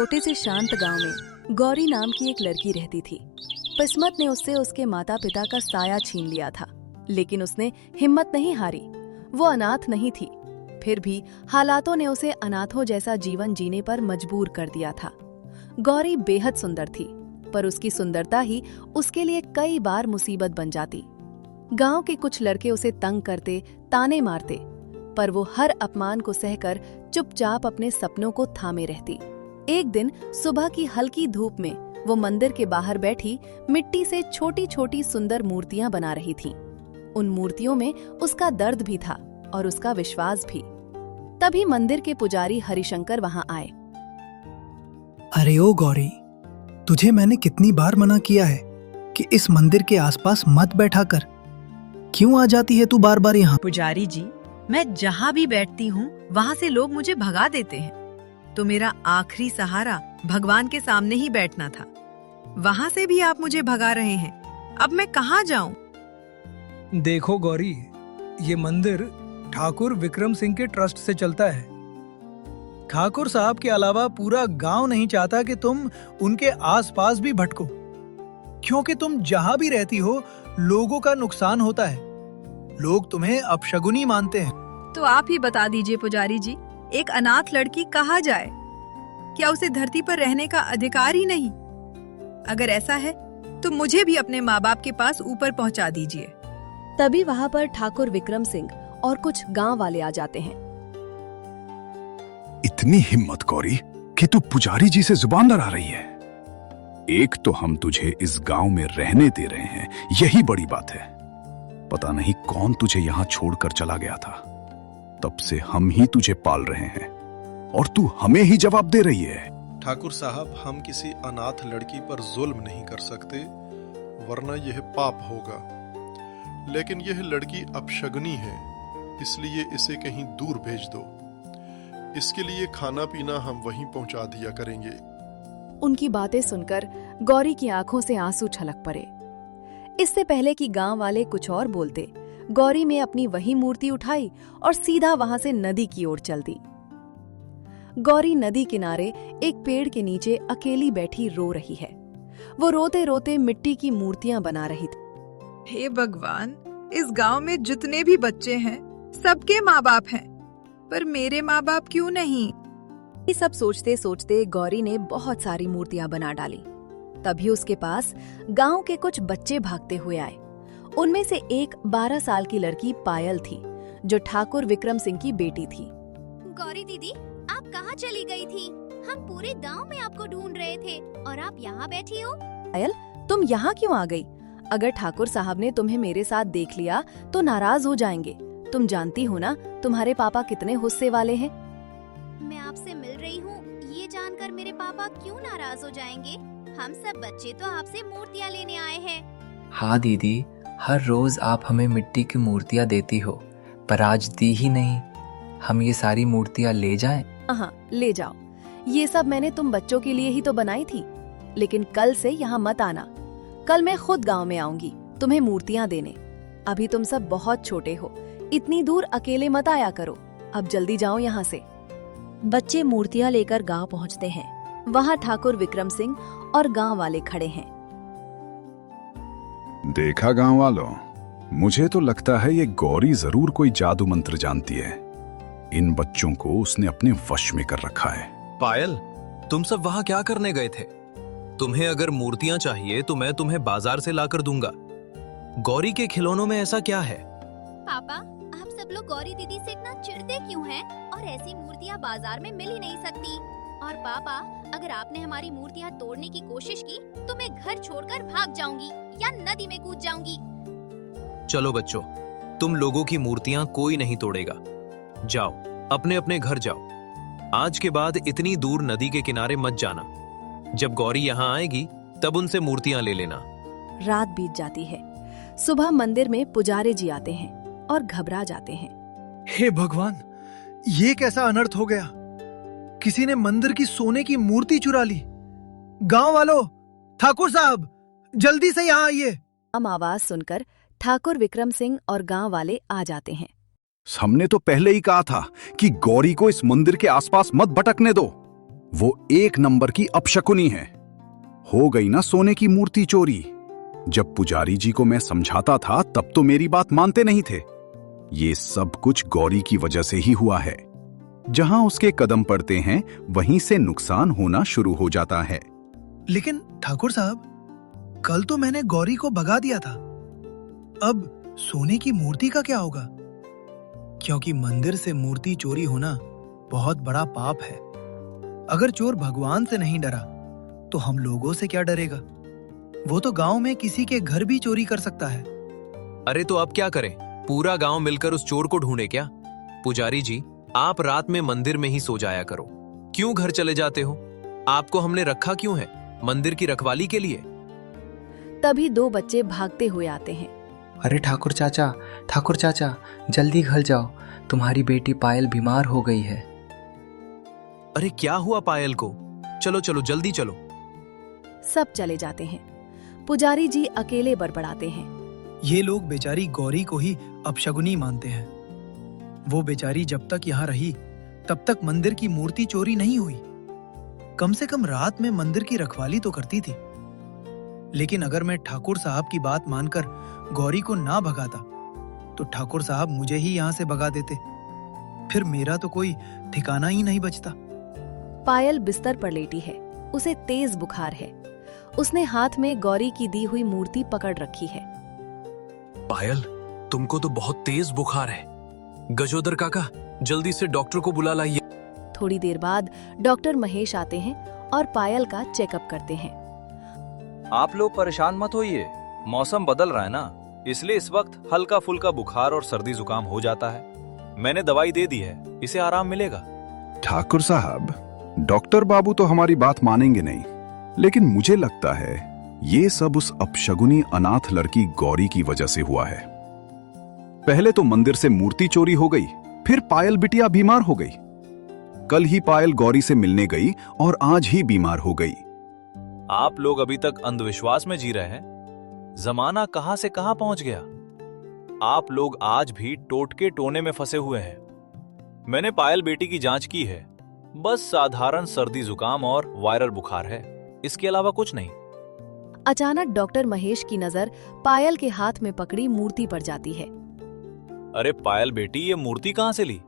छोटे से शांत गांव में गौरी नाम की एक लड़की रहती थी। किस्मत ने उससे उसके माता पिता का साया छीन लिया था, लेकिन उसने हिम्मत नहीं हारी। वो अनाथ नहीं थी, फिर भी हालातों ने उसे अनाथों जैसा जीवन जीने पर मजबूर कर दिया था। गौरी बेहद सुंदर थी, पर उसकी सुंदरता ही उसके लिए कई बार मुसीबत बन जाती। गांव के कुछ लड़के उसे तंग करते, ताने मारते, पर वो हर अपमान को सहकर चुपचाप अपने सपनों को थामे रहती। एक दिन सुबह की हल्की धूप में वो मंदिर के बाहर बैठी मिट्टी से छोटी छोटी सुंदर मूर्तियां बना रही थी। उन मूर्तियों में उसका दर्द भी था और उसका विश्वास भी। तभी मंदिर के पुजारी हरिशंकर वहां आए। अरे ओ गौरी, तुझे मैंने कितनी बार मना किया है कि इस मंदिर के आसपास मत बैठा कर। क्यों आ जाती है तू बार बार यहाँ? पुजारी जी, मैं जहाँ भी बैठती हूँ वहाँ से लोग मुझे भगा देते हैं, तो मेरा आखिरी सहारा भगवान के सामने ही बैठना था। वहाँ से भी आप मुझे भगा रहे हैं, अब मैं कहाँ जाऊँ? देखो गौरी, ये मंदिर ठाकुर विक्रम सिंह के ट्रस्ट से चलता है। ठाकुर साहब के अलावा पूरा गांव नहीं चाहता कि तुम उनके आसपास भी भटको, क्योंकि तुम जहां भी रहती हो लोगों का नुकसान होता है। लोग तुम्हें अपशगुनी मानते हैं। तो आप ही बता दीजिए पुजारी जी, एक अनाथ लड़की कहाँ जाए? क्या उसे धरती पर रहने का अधिकार ही नहीं? अगर ऐसा है तो मुझे भी अपने माँ बाप के पास ऊपर पहुँचा दीजिए। तभी वहां पर ठाकुर विक्रम सिंह और कुछ गांव वाले आ जाते हैं। इतनी हिम्मत गौरी कि तू पुजारी जी से जुबान लड़ा रही है। एक तो हम तुझे इस गांव में रहने दे रहे हैं, यही बड़ी बात है। पता नहीं कौन तुझे यहां छोड़कर चला गया था। तब से हम ही तुझे पाल रहे हैं और तू हमें ही जवाब दे रही है। ठाकुर साहब, हम किसी अनाथ लड़की पर जुल्म नहीं कर सकते, वरना यह पाप होगा। लेकिन यह लड़की अपशगुनी है, इसलिए इसे कहीं दूर भेज दो। इसके लिए खाना पीना हम वहीं पहुंचा दिया करेंगे। उनकी बातें सुनकर गौरी की आंखों से आंसू छलक पड़े। इससे पहले कि गांव वाले कुछ और बोलते, गौरी ने अपनी वही मूर्ति उठाई और सीधा वहां से नदी की ओर चल दी। गौरी नदी किनारे एक पेड़ के नीचे अकेली बैठी रो रही है। वो रोते रोते मिट्टी की मूर्तियां बना रही थी। हे भगवान, इस गांव में जितने भी बच्चे हैं सबके माँ बाप हैं, पर मेरे माँ बाप क्यों नहीं? ये सब सोचते सोचते गौरी ने बहुत सारी मूर्तियां बना डाली। तभी उसके पास गांव के कुछ बच्चे भागते हुए आए। उनमें से एक 12 साल की लड़की पायल थी, जो ठाकुर विक्रम सिंह की बेटी थी। गौरी दीदी, आप कहाँ चली गई थी? हम पूरे गांव में आपको ढूंढ रहे थे और आप यहाँ बैठी हो। पायल, तुम यहाँ क्यों आ गई? अगर ठाकुर साहब ने तुम्हें मेरे साथ देख लिया तो नाराज हो जाएंगे। तुम जानती हो ना तुम्हारे पापा कितने गुस्से वाले हैं। मैं आपसे मिल रही हूँ, ये जानकर मेरे पापा क्यों नाराज हो जाएंगे? हम सब बच्चे तो आपसे मूर्तियाँ लेने आए हैं। हाँ दीदी, हर रोज आप हमें मिट्टी की मूर्तियाँ देती हो, पर आज दी ही नहीं। हम ये सारी मूर्तियाँ ले जाएं? हाँ, ले जाओ। ये सब मैंने तुम बच्चों के लिए ही तो बनाई थी। लेकिन कल से यहाँ मत आना। कल मैं खुद गांव में आऊंगी तुम्हें मूर्तियाँ देने। अभी तुम सब बहुत छोटे हो, इतनी दूर अकेले मत आया करो। अब जल्दी जाओ यहाँ से। बच्चे मूर्तियाँ लेकर गांव पहुँचते हैं। वहाँ ठाकुर विक्रम सिंह और गांव वाले खड़े हैं। देखा गांव वालों, मुझे तो लगता है ये गौरी जरूर कोई जादू मंत्र जानती है। इन बच्चों को उसने अपने वश में कर रखा है। पायल, तुम सब वहाँ क्या करने गए थे? तुम्हें अगर मूर्तियाँ चाहिए तो मैं तुम्हें बाजार से लाकर दूंगा। गौरी के खिलौनों में ऐसा क्या है? पापा, आप सब लोग गौरी दीदी से इतना चिढ़ते क्यों हैं? और ऐसी मूर्तियाँ बाजार में मिल ही नहीं सकती। और पापा, अगर आपने हमारी मूर्तियाँ तोड़ने की कोशिश की तो मैं घर छोड़कर भाग जाऊंगी या नदी में कूद जाऊंगी। चलो बच्चों, तुम लोगों की मूर्तियाँ कोई नहीं तोड़ेगा। जाओ, अपने अपने घर जाओ। आज के बाद इतनी दूर नदी के किनारे मत जाना। जब गौरी यहाँ आएगी तब उनसे मूर्तियाँ ले लेना। रात बीत जाती है। सुबह मंदिर में पुजारी जी आते हैं और घबरा जाते हैं। हे भगवान, ये कैसा अनर्थ हो गया? किसी ने मंदिर की सोने की मूर्ति चुरा ली। गांव वालों, ठाकुर साहब, जल्दी से यहाँ आइए। हम आवाज सुनकर ठाकुर विक्रम सिंह और गांव वाले आ जाते हैं। हमने तो पहले ही कहा था कि गौरी को इस मंदिर के आसपास मत भटकने दो। वो एक नंबर की अपशकुनी है। हो गई ना सोने की मूर्ति चोरी। जब पुजारी जी को मैं समझाता था तब तो मेरी बात मानते नहीं थे। ये सब कुछ गौरी की वजह से ही हुआ है। जहां उसके कदम पड़ते हैं वहीं से नुकसान होना शुरू हो जाता है। लेकिन ठाकुर साहब, कल तो मैंने गौरी को भगा दिया था। अब सोने की मूर्ति का क्या होगा? क्योंकि मंदिर से मूर्ति चोरी होना बहुत बड़ा पाप है। अगर चोर भगवान से नहीं डरा तो हम लोगों से क्या डरेगा? वो तो गांव में किसी के घर भी चोरी कर सकता है। अरे तो अब क्या करें? पूरा गांव मिलकर उस चोर को ढूंढे क्या? पुजारी जी, आप रात में मंदिर में ही सो जाया करो। क्यों घर चले जाते हो? आपको हमने रखा क्यों है? मंदिर की रखवाली के लिए। तभी दो बच्चे भागते हुए आते हैं। अरे ठाकुर चाचा, जल्दी घर जाओ, तुम्हारी बेटी पायल बीमार हो गई है। अरे क्या हुआ पायल को? चलो चलो जल्दी चलो। सब चले जाते हैं। पुजारी जी अकेले बड़बड़ाते हैं। ये लोग बेचारी गौरी को ही अपशगुनी मानते हैं। वो बेचारी जब तक यहाँ रही तब तक मंदिर की मूर्ति चोरी नहीं हुई। कम से कम रात में मंदिर की रखवाली तो करती थी। लेकिन अगर मैं ठाकुर साहब की बात मानकर गौरी को ना भगाता तो ठाकुर साहब मुझे ही यहाँ से भगा देते। फिर मेरा तो कोई ठिकाना ही नहीं बचता। पायल बिस्तर पर लेटी है। उसे तेज बुखार है। उसने हाथ में गौरी की दी हुई मूर्ति पकड़ रखी है। पायल, तुमको तो बहुत तेज बुखार है। गजोदर काका, जल्दी से डॉक्टर को बुला लाइए। थोड़ी देर बाद डॉक्टर महेश आते हैं और पायल का चेकअप करते हैं। आप लोग परेशान मत होइए, मौसम बदल रहा है ना, इसलिए इस वक्त हल्का फुल्का बुखार और सर्दी जुकाम हो जाता है। मैंने दवाई दे दी है, इसे आराम मिलेगा। ठाकुर साहब, डॉक्टर बाबू तो हमारी बात मानेंगे नहीं, लेकिन मुझे लगता है ये सब उस अपशगुनी अनाथ लड़की गौरी की वजह से हुआ है। पहले तो मंदिर से मूर्ति चोरी हो गई, फिर पायल बिटिया बीमार हो गई। कल ही पायल गौरी से मिलने गई और आज ही बीमार हो गई। आप लोग अभी तक अंधविश्वास में जी रहे हैं। जमाना कहां से कहां पहुंच गया। आप लोग आज भी टोटके टोने में फंसे हुए हैं। मैंने पायल बेटी की जांच की है, बस साधारण सर्दी जुकाम और वायरल बुखार है, इसके अलावा कुछ नहीं। अचानक डॉक्टर महेश की नजर पायल के हाथ में पकड़ी मूर्ति पर जाती है। अरे पायल बेटी, ये मूर्ति कहां से ली?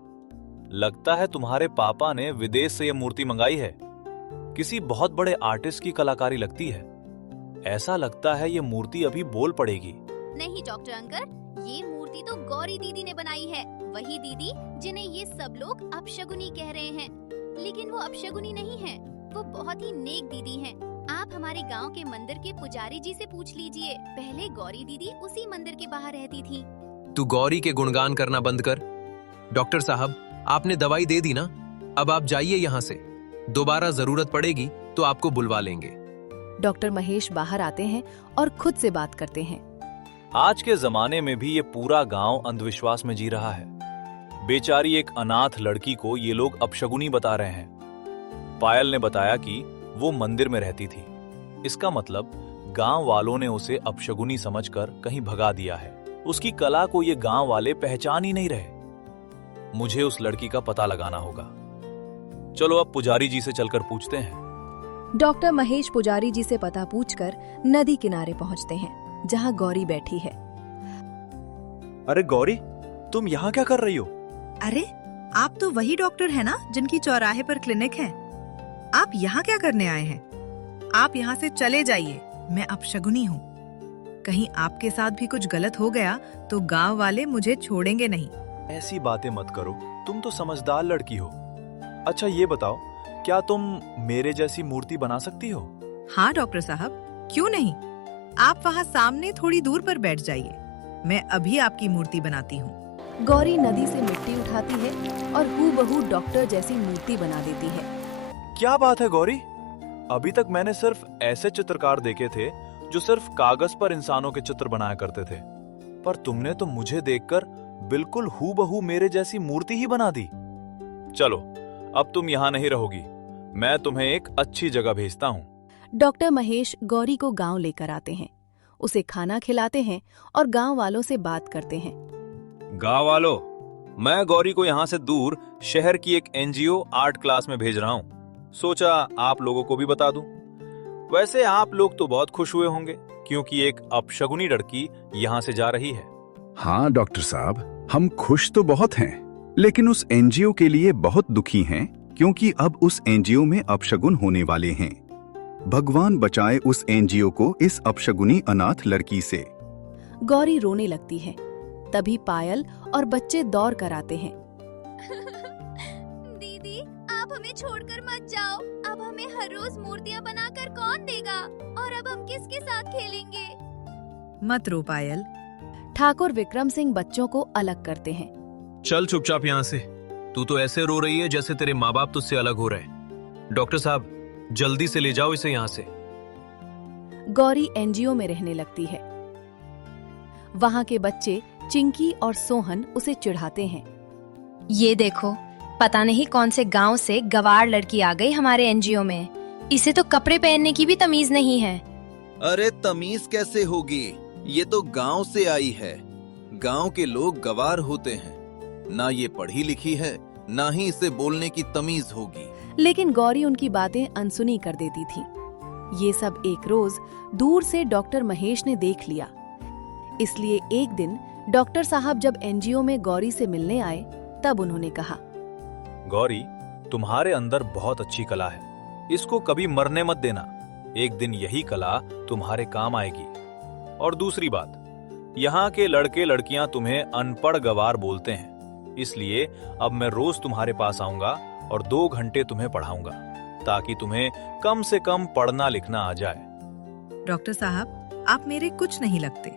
लगता है तुम्हारे पापा ने विदेश से ये मूर्ति मंगाई है। किसी बहुत बड़े आर्टिस्ट की कलाकारी लगती है। ऐसा लगता है ये मूर्ति अभी बोल पड़ेगी। नहीं डॉक्टर अंकल, ये मूर्ति तो गौरी दीदी ने बनाई है। वही दीदी जिन्हें ये सब लोग अपशगुनी कह रहे हैं। लेकिन वो अपशगुनी नहीं है, वो बहुत ही नेक दीदी हैं। आप हमारे गांव के मंदिर के पुजारी जी से पूछ लीजिए। पहले गौरी दीदी उसी मंदिर के बाहर रहती थी। तू गौरी के गुणगान करना बंद कर। डॉक्टर साहब, आपने दवाई दे दी ना, अब आप जाइए यहाँ से। दोबारा जरूरत पड़ेगी तो आपको बुलवा लेंगे। डॉक्टर महेश बाहर आते हैं और खुद से बात करते हैं। आज के जमाने में भी ये पूरा गांव अंधविश्वास में जी रहा है। बेचारी एक अनाथ लड़की को ये लोग अपशगुनी बता रहे हैं। पायल ने बताया कि वो मंदिर में रहती थी। इसका मतलब गांव वालों ने उसे अपशगुनी समझकर कहीं भगा दिया है। उसकी कला को ये गांव वाले पहचान ही नहीं रहे। मुझे उस लड़की का पता लगाना होगा। चलो अब पुजारी जी से चलकर पूछते हैं। डॉक्टर महेश पुजारी जी से पता पूछकर नदी किनारे पहुंचते हैं, जहां गौरी बैठी है। अरे गौरी, तुम यहाँ क्या कर रही हो? अरे, आप तो वही डॉक्टर हैं ना जिनकी चौराहे पर क्लिनिक है। आप यहाँ क्या करने आए हैं? आप यहाँ से चले जाइए, मैं अपशगुनी हूँ। कहीं आपके साथ भी कुछ गलत हो गया तो गांव वाले मुझे छोड़ेंगे नहीं। ऐसी बातें मत करो, तुम तो समझदार लड़की हो। अच्छा ये बताओ, क्या तुम मेरे जैसी मूर्ति बना सकती हो? हाँ डॉक्टर साहब, क्यों नहीं। आप वहाँ सामने थोड़ी दूर पर बैठ जाइए, मैं अभी आपकी मूर्ति बनाती हूँ। गौरी नदी से मिट्टी उठाती है और हूबहू डॉक्टर जैसी मूर्ति बना देती है। क्या बात है गौरी, अभी तक मैंने सिर्फ ऐसे चित्रकार देखे थे जो सिर्फ कागज पर इंसानों के चित्र बनाया करते थे, पर तुमने तो मुझे देखकर बिल्कुल हूबहू मेरे जैसी मूर्ति ही बना दी। चलो अब तुम यहाँ नहीं रहोगी, मैं तुम्हें एक अच्छी जगह भेजता हूँ। डॉक्टर महेश गौरी को गांव लेकर आते हैं, उसे खाना खिलाते हैं और गांव वालों से बात करते हैं। गांव वालों, मैं गौरी को यहाँ से दूर शहर की एक एनजीओ आर्ट क्लास में भेज रहा हूँ। सोचा आप लोगों को भी बता दूं। वैसे आप लोग तो बहुत खुश हुए होंगे क्योंकि एक अपशगुनी लड़की यहाँ से जा रही है। हाँ डॉक्टर साहब, हम खुश तो बहुत हैं, लेकिन उस एनजीओ के लिए बहुत दुखी हैं क्योंकि अब उस एनजीओ में अपशगुन होने वाले हैं। भगवान बचाए उस एनजीओ को इस अपशगुनी अनाथ लड़की से। गौरी रोने लगती है। तभी पायल और बच्चे दौड़ कर आते हैं। दीदी, आप हमें छोड़कर मत जाओ। अब हमें हर रोज मूर्तियाँ बनाकर कौन देगा? और अब हम किसके साथ खेलेंगे? मत रो पायल। ठाकुर विक्रम सिंह बच्चों को अलग करते हैं। चल चुपचाप यहाँ से। तू तो ऐसे रो रही है जैसे तेरे माँ बाप तुझसे अलग हो रहे। डॉक्टर साहब, जल्दी से ले जाओ इसे यहाँ से। गौरी एनजीओ में रहने लगती है। वहाँ के बच्चे चिंकी और सोहन उसे चिढ़ाते हैं। ये देखो, पता नहीं कौन से गांव से गवार लड़की आ गई हमारे एनजीओ में। इसे तो कपड़े पहनने की भी तमीज नहीं है। अरे तमीज कैसे होगी? ये तो गांव से आई है। गांव के लोग गवार होते हैं। ना ये पढ़ी लिखी है, ना ही इसे बोलने की तमीज होगी। लेकिन गौरी उनकी बातें अनसुनी कर देती थी। ये सब एक रोज दूर से डॉक्टर महेश ने देख लिया। इसलिए एक दिन डॉक्टर साहब जब एनजीओ में गौरी से मिलने आए, तब उन्होंने कहा, गौरी, तुम्हारे अंदर बहुत अच्छी कला है। इसको कभी मरने मत देना। एक दिन यही कला तुम्हारे काम आएगी। और दूसरी बात, यहाँ के लड़के लड़कियां तुम्हें अनपढ़ गवार बोलते हैं। इसलिए अब मैं रोज तुम्हारे पास आऊंगा और 2 घंटे तुम्हें पढ़ाऊंगा ताकि तुम्हें कम से कम पढ़ना लिखना आ जाए। डॉक्टर साहब, आप मेरे कुछ नहीं लगते,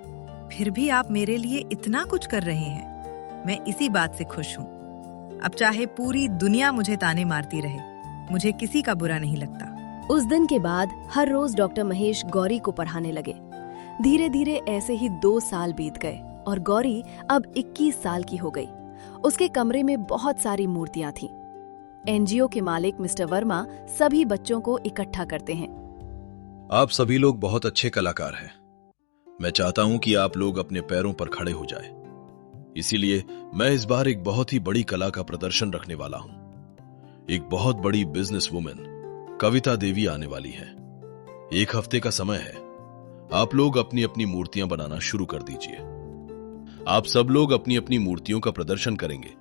फिर भी आप मेरे लिए इतना कुछ कर रहे हैं। मैं इसी बात से खुश हूँ। अब चाहे पूरी दुनिया मुझे ताने मारती रहे, मुझे किसी का बुरा नहीं लगता। उस दिन के बाद हर रोज डॉक्टर महेश गौरी को पढ़ाने लगे। धीरे धीरे ऐसे ही 2 साल बीत गए और गौरी अब 21 साल की हो गई। उसके कमरे में बहुत सारी मूर्तियां थीं। एनजीओ के मालिक मिस्टर वर्मा सभी बच्चों को इकट्ठा करते हैं। आप सभी लोग बहुत अच्छे कलाकार हैं। मैं चाहता हूं कि आप लोग अपने पैरों पर खड़े हो जाएं। इसीलिए मैं इस बार एक बहुत ही बड़ी कला का प्रदर्शन रखने वाला हूं। एक बहुत बड़ी बिजनेस वुमेन कविता देवी आने वाली है। 1 हफ्ते का समय है। आप लोग अपनी अपनी मूर्तियां बनाना शुरू कर दीजिए। आप सब लोग अपनी अपनी मूर्तियों का प्रदर्शन करेंगे।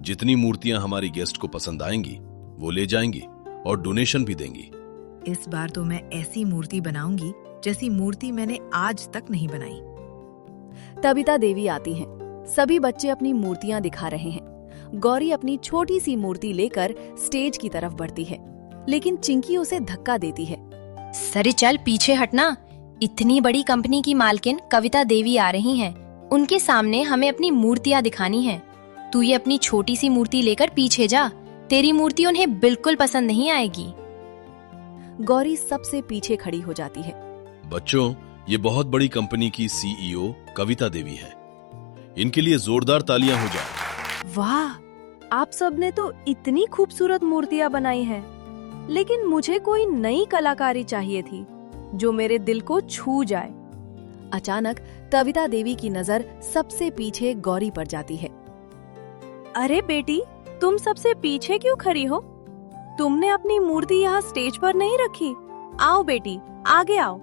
जितनी मूर्तियां हमारी गेस्ट को पसंद आएंगी वो ले जाएंगी और डोनेशन भी देंगी। इस बार तो मैं ऐसी मूर्ति बनाऊंगी जैसी मूर्ति मैंने आज तक नहीं बनाई। तबिता देवी आती हैं। सभी बच्चे अपनी मूर्तियां दिखा रहे हैं। गौरी अपनी छोटी सी मूर्ति लेकर स्टेज की तरफ बढ़ती है, लेकिन चिंकी उसे धक्का देती है। सरे चल, पीछे हटना। इतनी बड़ी कंपनी की मालकिन कविता देवी आ रही हैं। उनके सामने हमें अपनी मूर्तियां दिखानी हैं। तू ये अपनी छोटी सी मूर्ति लेकर पीछे जा। तेरी मूर्ति उन्हें बिल्कुल पसंद नहीं आएगी। गौरी सबसे पीछे खड़ी हो जाती है। बच्चों, ये बहुत बड़ी कंपनी की सीईओ कविता देवी है। इनके लिए जोरदार तालियां हो जाए। वाह, आप सबने तो इतनी खूबसूरत मूर्तियां बनाई हैं। लेकिन मुझे कोई नई कलाकारी चाहिए थी जो मेरे दिल को छू जाए। अचानक तविता देवी की नजर सबसे पीछे गौरी पर जाती है। अरे बेटी, तुम सबसे पीछे क्यों खड़ी हो? तुमने अपनी मूर्ति यहाँ स्टेज पर नहीं रखी। आओ बेटी, आगे आओ।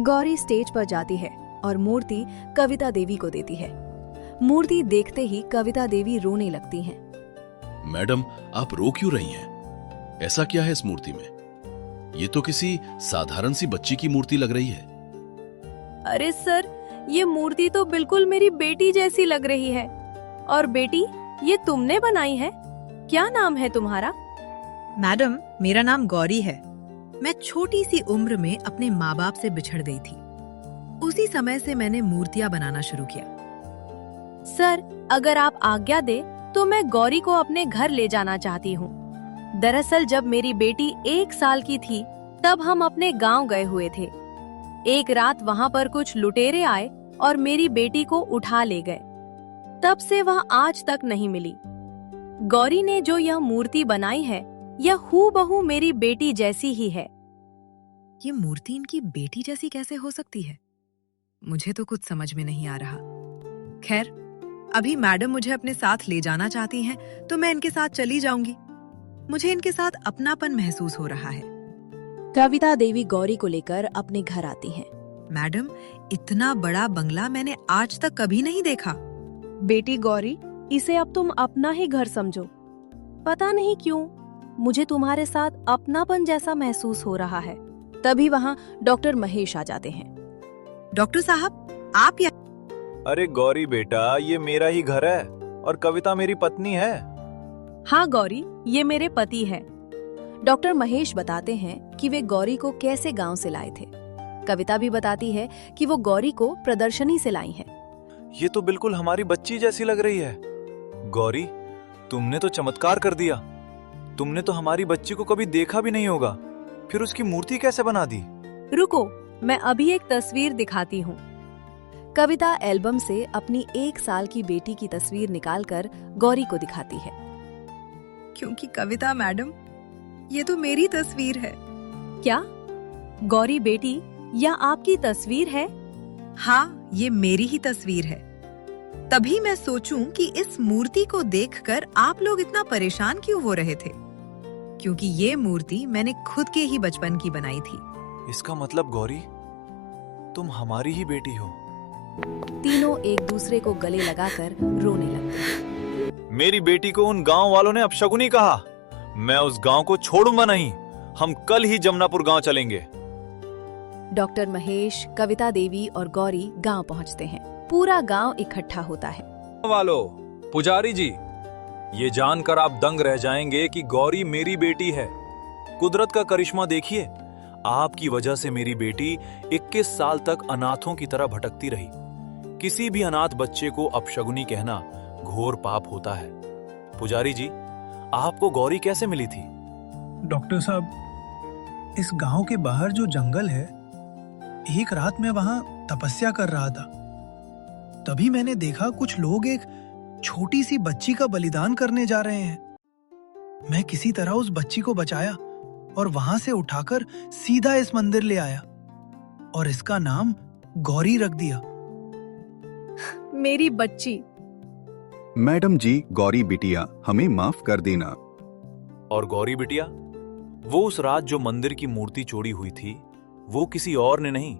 गौरी स्टेज पर जाती है और मूर्ति कविता देवी को देती है। मूर्ति देखते ही कविता देवी रोने लगती हैं। मैडम, आप रो क्यों रही हैं? ऐसा क्या है इस मूर्ति में? ये तो किसी साधारण सी बच्ची की मूर्ति लग रही है। अरे सर, ये मूर्ति तो बिल्कुल मेरी बेटी जैसी लग रही है। और बेटी, ये तुमने बनाई है? क्या नाम है तुम्हारा? मैडम, मेरा नाम गौरी है। मैं छोटी सी उम्र में अपने माँ बाप से बिछड़ गई थी। उसी समय से मैंने मूर्तियां बनाना शुरू किया। सर, अगर आप आज्ञा दे तो मैं गौरी को अपने घर ले जाना चाहती हूँ। दरअसल जब मेरी बेटी 1 साल की थी तब हम अपने गांव गए हुए थे। एक रात वहाँ पर कुछ लुटेरे आए और मेरी बेटी को उठा ले गए। तब से वह आज तक नहीं मिली। गौरी ने जो यह मूर्ति बनाई है, यह हूबहू मेरी बेटी जैसी ही है। ये मूर्ति इनकी बेटी जैसी कैसे हो सकती है? मुझे तो कुछ समझ में नहीं आ रहा। खैर, अभी मैडम मुझे अपने साथ ले जाना चाहती हैं तो मैं इनके साथ चली जाऊंगी। मुझे इनके साथ अपनापन महसूस हो रहा है। कविता देवी गौरी को लेकर अपने घर आती हैं। मैडम, इतना बड़ा बंगला मैंने आज तक कभी नहीं देखा। बेटी गौरी, इसे अब तुम अपना ही घर समझो। पता नहीं क्यों मुझे तुम्हारे साथ अपनापन जैसा महसूस हो रहा है। तभी वहाँ डॉक्टर महेश आ जाते हैं। डॉक्टर साहब, आप यहाँ? अरे गौरी बेटा, ये मेरा ही घर है और कविता मेरी पत्नी है। हाँ गौरी, ये मेरे पति हैं। डॉक्टर महेश बताते हैं कि वे गौरी को कैसे गांव से लाए थे। कविता भी बताती है कि वो गौरी को प्रदर्शनी से लाई है। ये तो बिल्कुल हमारी बच्ची जैसी लग रही है। गौरी, तुमने तो चमत्कार कर दिया। तुमने तो हमारी बच्ची को कभी देखा भी नहीं होगा, फिर उसकी मूर्ति कैसे बना दी? रुको, मैं अभी एक तस्वीर दिखाती हूँ। कविता एल्बम से अपनी 1 साल की बेटी की तस्वीर निकालकर गौरी को दिखाती है। क्योंकि कविता मैडम, ये तो मेरी तस्वीर है। क्या गौरी बेटी, यह आपकी तस्वीर है? हाँ, ये मेरी ही तस्वीर है। तभी मैं सोचूं कि इस मूर्ति को देखकर आप लोग इतना परेशान क्यों हो रहे थे, क्योंकि ये मूर्ति मैंने खुद के ही बचपन की बनाई थी। इसका मतलब गौरी, तुम हमारी ही बेटी हो। तीनों एक दूसरे को गले लगाकर रोने लगते। मेरी बेटी को उन गांव वालों ने अपशकुनी कहा। मैं उस गांव को छोड़ूंगा नहीं। हम कल ही जमनापुर गांव चलेंगे। डॉक्टर महेश, कविता देवी और गौरी गांव पहुंचते हैं। पूरा गांव इकट्ठा होता है। वालों, पुजारी जी, ये जानकर आप दंग रह जाएंगे कि गौरी मेरी बेटी है। कुदरत का करिश्मा देखिए। आपकी वजह से मेरी बेटी 21 साल तक अनाथों की तरह भटकती रही। किसी भी अनाथ बच्चे को अपशगुनी कहना घोर पाप होता है। पुजारी जी, आपको गौरी कैसे मिली थी? डॉक्टर साहब, इस गांव के बाहर जो जंगल है, एक रात मैं वहां तपस्या कर रहा था। तभी मैंने देखा कुछ लोग एक छोटी सी बच्ची का बलिदान करने जा रहे हैं। मैं किसी तरह उस बच्ची को बचाया और वहां से उठाकर सीधा इस मंदिर ले आया और इसका नाम गौरी रख दिया। मेरी बच्ची। मैडम जी, गौरी बिटिया, हमें माफ कर देना। और गौरी बिटिया, वो उस रात जो मंदिर की मूर्ति चोरी हुई थी, वो किसी और ने नहीं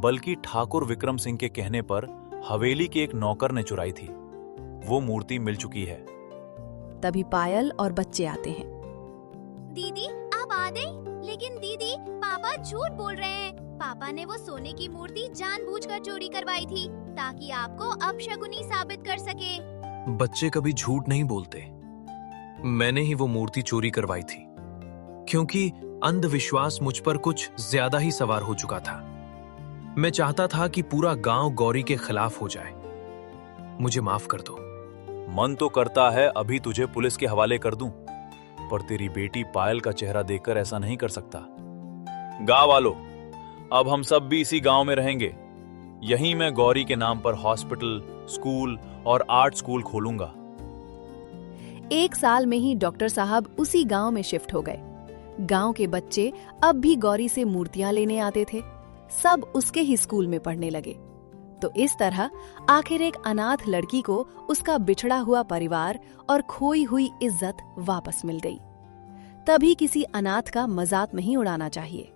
बल्कि ठाकुर विक्रम सिंह के कहने पर हवेली के एक नौकर ने चुराई थी। वो मूर्ति मिल चुकी है। तभी पायल और बच्चे आते हैं। दीदी, आप आ गए? लेकिन दीदी, पापा झूठ बोल रहे हैं। पापा ने वो सोने की मूर्ति जानबूझकर चोरी करवाई थी ताकि आपको अपशगुनी साबित कर सके। बच्चे कभी झूठ नहीं बोलते। मैंने ही वो मूर्ति चोरी करवाई थी, क्योंकि अंधविश्वास मुझ पर कुछ ज्यादा ही सवार हो चुका था। मैं चाहता था कि पूरा गांव गौरी के खिलाफ हो जाए। मुझे माफ कर दो। मन तो करता है अभी तुझे पुलिस के हवाले कर दूं, पर तेरी बेटी पायल का चेहरा देखकर ऐसा नहीं कर सकता। गांव वालों, अब हम सब भी इसी गांव में रहेंगे। यहीं मैं गौरी के नाम पर हॉस्पिटल, स्कूल और आर्ट स्कूल खोलूंगा। 1 साल में ही डॉक्टर साहब उसी गांव में शिफ्ट हो गए। गांव के बच्चे अब भी गौरी से मूर्तियां लेने आते थे। सब उसके ही स्कूल में पढ़ने लगे। तो इस तरह आखिर एक अनाथ लड़की को उसका बिछड़ा हुआ परिवार और खोई हुई इज्जत वापस मिल गई। तभी किसी अनाथ का मजाक नहीं उड़ाना चाहिए।